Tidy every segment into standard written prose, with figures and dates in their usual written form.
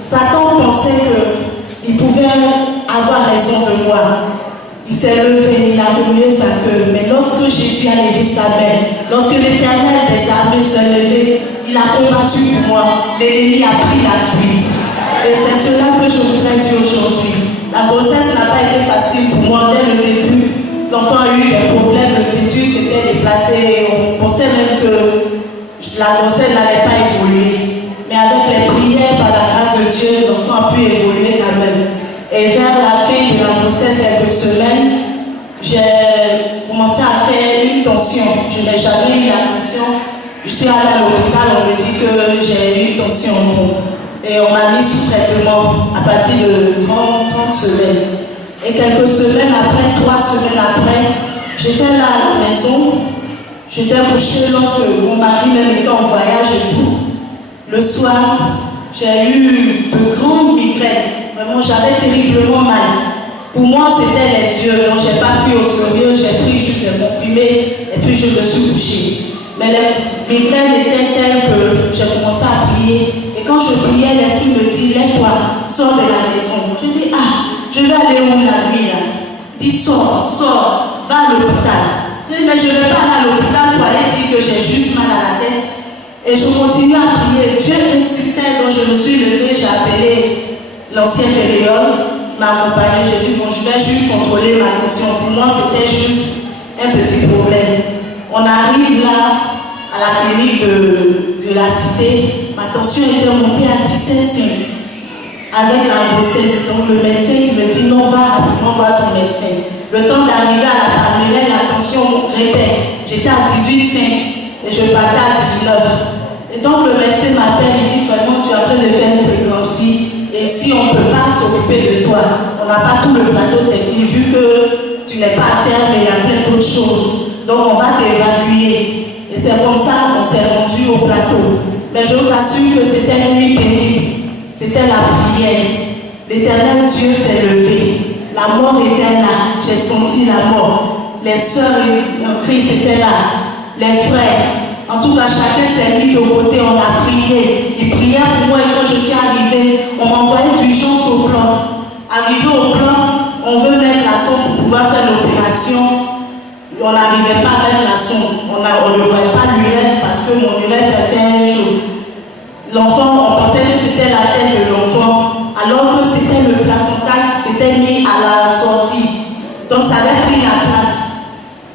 Satan pensait qu'il pouvait avoir raison de moi. Il s'est levé, il a remué sa queue. Mais lorsque Jésus a levé sa main, lorsque l'Éternel des armées s'est levé, il a combattu pour moi. L'ennemi a pris la fuite. Et c'est cela que je voudrais dire aujourd'hui. La grossesse n'a pas été facile pour moi dès le début. L'enfant a eu des problèmes, le fœtus s'était déplacé. On pensait même que la grossesse n'allait pas évoluer. Mais avec les prières par la grâce de Dieu, l'enfant a pu évoluer quand même. Et vers la fin de la grossesse, quelques semaines, j'ai commencé à faire une tension. Je n'ai jamais eu la tension. Je suis allée à l'hôpital, on me dit que j'ai eu une tension. Et on m'a mis sous traitement à partir de 30 semaines. Et quelques semaines après, 3 semaines après, j'étais là à la maison. J'étais couchée lorsque mon mari même était en voyage et tout. Le soir, j'ai eu de grandes migraines. Vraiment, j'avais terriblement mal. Pour moi, c'était les yeux. Donc, je n'ai pas pris au sérieux. J'ai pris juste des comprimés et puis je me suis couchée. Mais les migraines étaient telles que j'ai commencé à prier. Et quand je priais, l'esprit me dit, lève-toi, sors de la maison. Je dis, je vais aller où la nuit là? Il dit, sors, va à l'hôpital. Je dis, mais je ne vais pas aller à l'hôpital pour aller dire que j'ai juste mal à la tête. Et je continue à prier. Dieu insistait, donc je me suis levée, j'ai appelé l'ancien Péréole, il m'a accompagné, j'ai dit, bon, je vais juste contrôler ma tension. Pour moi, c'était juste un petit problème. On arrive là, à la clinique de la cité, ma tension était montée à 17,5 avec la grossesse. Donc le médecin qui me dit, non, va rapidement voir ton médecin. Le temps d'arriver à la palmeraie, la tension répète. J'étais à 18,5 et je partais à 19. Et donc le médecin m'appelle, il dit, vraiment, tu es en train de faire une préclampsie. Et si on ne peut pas s'occuper de toi, on n'a pas tout le plateau technique, vu que tu n'es pas à terme et il y a plein d'autres choses. Donc on va t'évacuer. Et c'est comme ça qu'on s'est rendu au plateau. Mais je vous assure que c'était une nuit pénible. C'était la prière. L'Éternel Dieu s'est levé. La mort était là. J'ai senti la mort. Les sœurs en Christ étaient là. Les frères. En tout cas, chacun s'est mis de côté, on a prié. Ils priaient pour moi et quand je suis arrivée, on m'envoyait d'urgence au plan. Arrivé au plan, on veut mettre la sonde pour pouvoir faire l'opération. On n'arrivait pas à mettre la sonde. On ne voyait pas l'urètre parce que mon urètre était chaud. L'enfant, on pensait que c'était la tête de l'enfant, alors que c'était le placenta qui s'était mis à la sortie. Donc ça avait pris la place.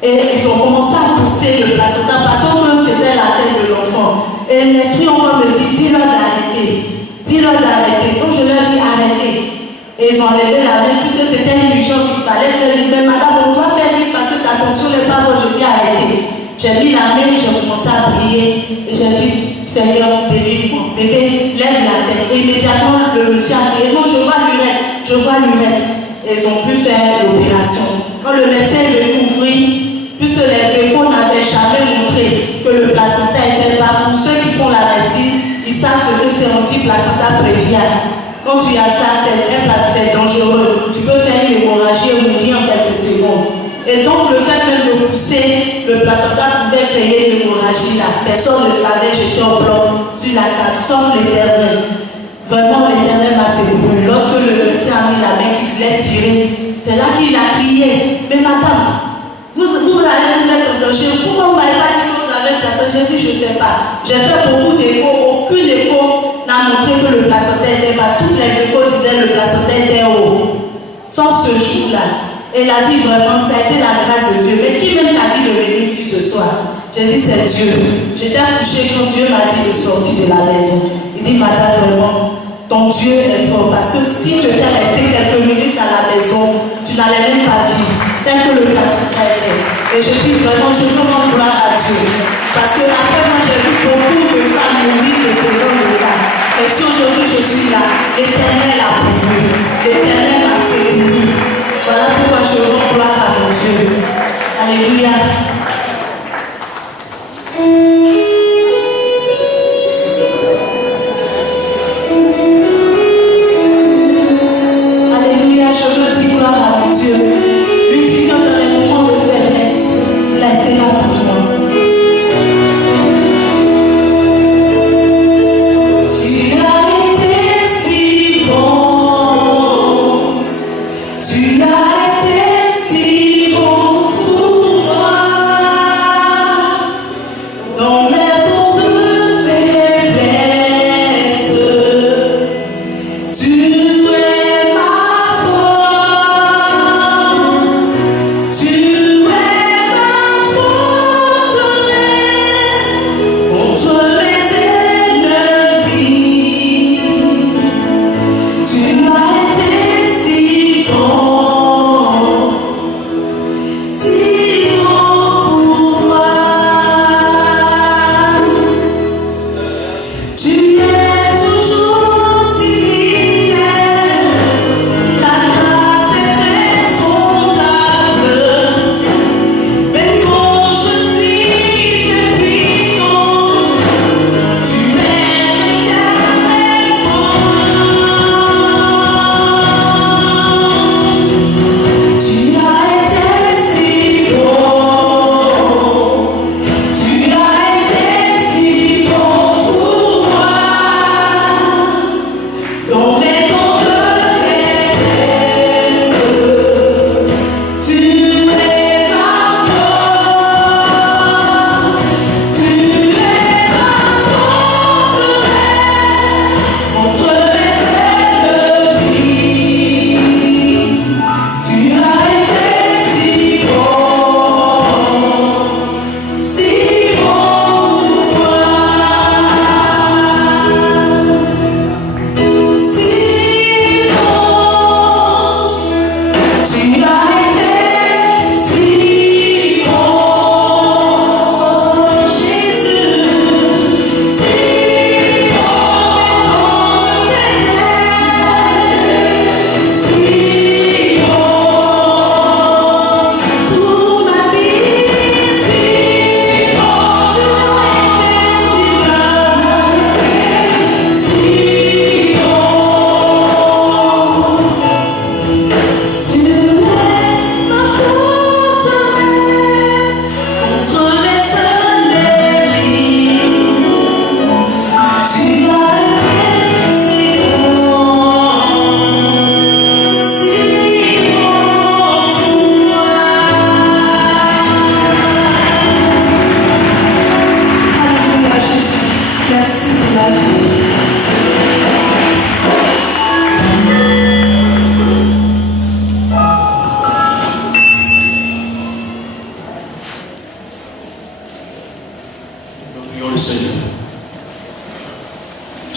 Et ils ont commencé à pousser le placenta parce que c'était la tête de l'enfant. Et l'esprit encore me dit, dis-leur d'arrêter. Dis-leur d'arrêter. Donc je leur dis, arrêtez. Et ils ont enlevé la main puisque c'était une urgence. Il fallait faire vite. Mais madame, on doit faire vite parce que ta tension n'est pas bonne. Je dis, arrêtez. J'ai mis la main, j'ai commencé à prier. Et j'ai dit, Seigneur, bébé, lève la tête. Et immédiatement, le monsieur a dit, non, je vois l'urètre. Et ils ont pu faire l'opération. Quand le médecin est ouvert, puisque les échos n'avaient jamais montré que le placenta était pas. Pour ceux qui font la médecine, ils savent ce que c'est anti-placenta prévial. Quand tu as ça, c'est dangereux. Tu peux faire une hémorragie et mourir en quelques secondes. Et donc, le fait même de pousser, le placenta pouvait créer une hémorragie là. Personne ne savait, j'étais au plan sur la table, sauf l'Éternel. Vraiment, l'Éternel m'a secouru. Lorsque le médecin a mis la main qui voulait tirer, c'est là qu'il a crié. Mais madame, vous allez vous mettre en danger. Pourquoi vous m'avez pas dit que vous avez le placenta? J'ai dit, je ne sais pas. J'ai fait beaucoup d'échos. Aucune écho n'a montré que le placenta était bas. Toutes les échos disaient que le placenta était haut. Sauf ce jour-là. Et il a dit vraiment, ça a été la grâce de Dieu. Mais qui même t'a dit de venir ici ce soir? J'ai dit, c'est Dieu. J'étais couchée quand Dieu m'a dit de sortir de la maison. Il dit, madame, vraiment, ton Dieu est fort. Parce que si tu étais resté quelques minutes à la maison, tu n'allais même pas vivre. Tel que le placenta était. Et je dis vraiment, je veux rendre gloire à Dieu. Parce que après moi, j'ai vu beaucoup de femmes mourir de ces hommes-là. Et si aujourd'hui je suis là, l'Éternel a pourvu. L'Éternel a secouru. Voilà pourquoi je rends gloire à mon Dieu. Alléluia. Alléluia, je veux dire gloire à mon Dieu. Lui dit que dans les moments de faiblesse, il a été là pour moi. Tu as été si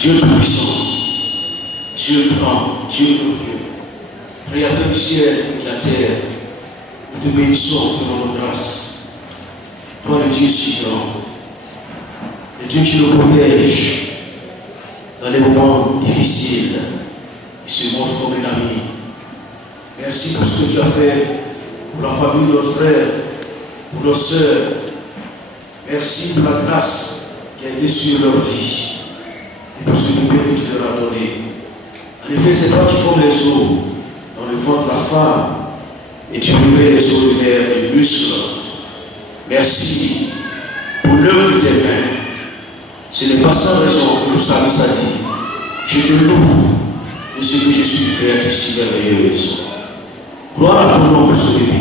Dieu tout-puissant, Dieu grand, Dieu glorieux, Créateur du ciel et de la terre, nous te bénissons pour notre grâce. Toi, le Dieu si grand, le Dieu qui nous protège dans les moments difficiles, il se montre comme un ami. Merci pour ce que tu as fait pour la famille de nos frères, pour nos sœurs. Merci pour la grâce qui a été sur leur vie et pour ce bien que tu leur as donné. En effet, c'est toi qui formes les os dans le ventre de la femme et tu nourris les os de l'air et les muscles. Merci pour l'œuvre de tes mains. Ce n'est pas sans raison que le psalmiste a dit: je te loue de ce que je suis créature si merveilleuse. Gloire à ton nom, Monsieur bébé.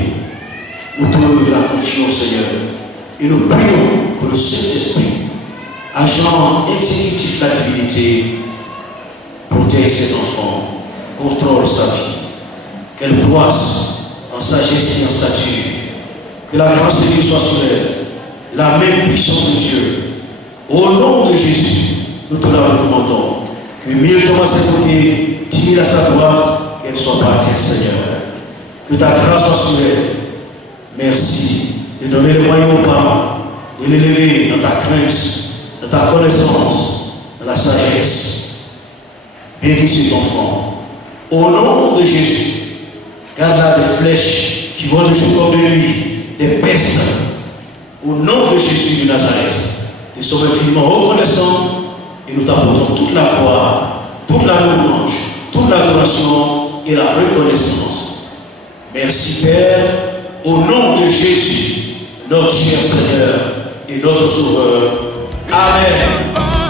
Nous te donnons de la confiance, Seigneur. Et nous prions pour le Saint-Esprit, agent exécutif de la divinité, protège ses enfants, contrôle sa vie, qu'elle croisse en sagesse et en stature, que la grâce de Dieu soit sur elle, la même puissance de Dieu. Au nom de Jésus, nous te la recommandons. Que 1000 tombent à ses côtés, 10 000 à sa droite, qu'elle soit par terre, Seigneur. Que ta grâce soit sur elle. Merci de donner les moyens aux parents, de l'élever dans ta crainte, dans ta connaissance, dans la sagesse. Bénis ces enfants. Au nom de Jésus, garde-la des flèches qui vont de jour comme de nuit, des pestes. Au nom de Jésus de Nazareth, nous sommes infiniment reconnaissants et nous t'apportons toute la gloire, toute la louange, toute l'adoration et la reconnaissance. Merci Père, au nom de Jésus, notre cher Seigneur et notre Sauveur. Amen.